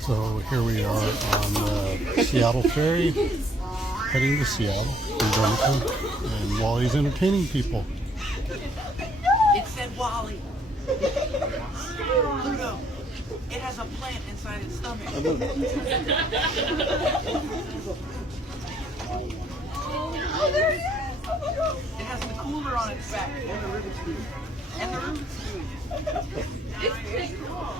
So here we are on the Seattle Ferry, heading to Seattle from Denver, and Wally's entertaining people. It said Wally. Pluto. It has a plant inside its stomach. Oh, there he is! It has the cooler on its back. And the Rubik's Cube. And the Rubik's Cube. It's pretty cool.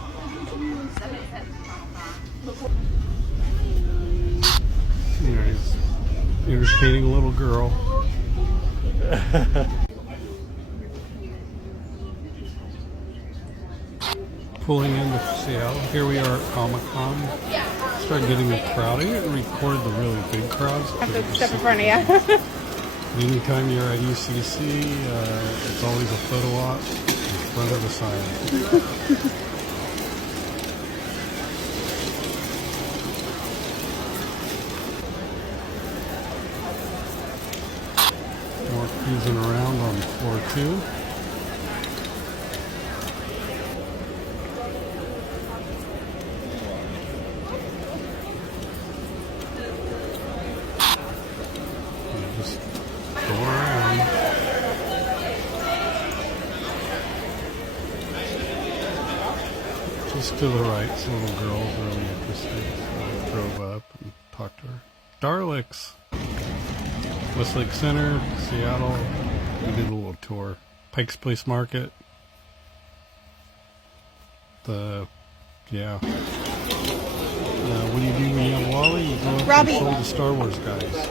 There he's entertaining a little girl. Pulling into Seattle. Here we are at Comic-Con. Started getting a crowd. I didn't record the really big crowds. I have to step in front of you. Anytime you're at UCC, it's always a photo op in front of the sign. More cruising around on floor 2. Just go around. Just to the right, some little girl's really interested. So I drove up and talked to her. Darlix! Westlake Center, Seattle. We did a little tour. Pike's Place Market. What do you do when you have Wally? You go up Robbie. and sold the Star Wars guys.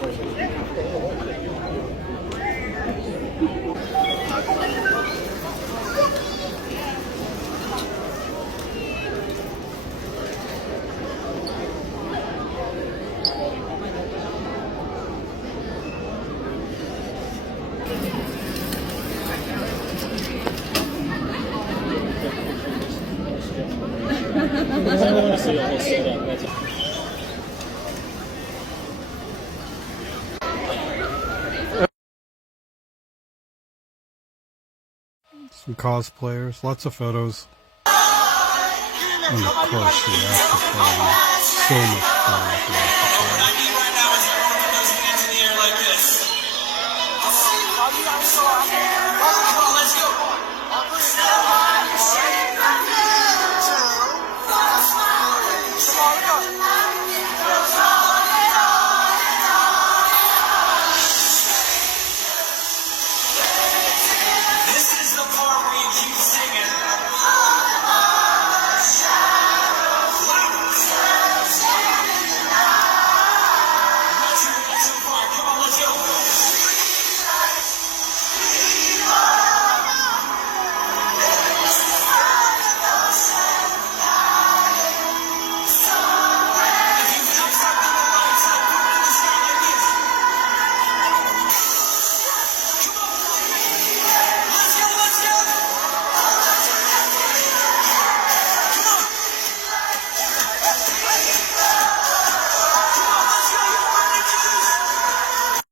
Some cosplayers, lots of photos. And of course the after party. So much fun at the after party. Come on, let's go.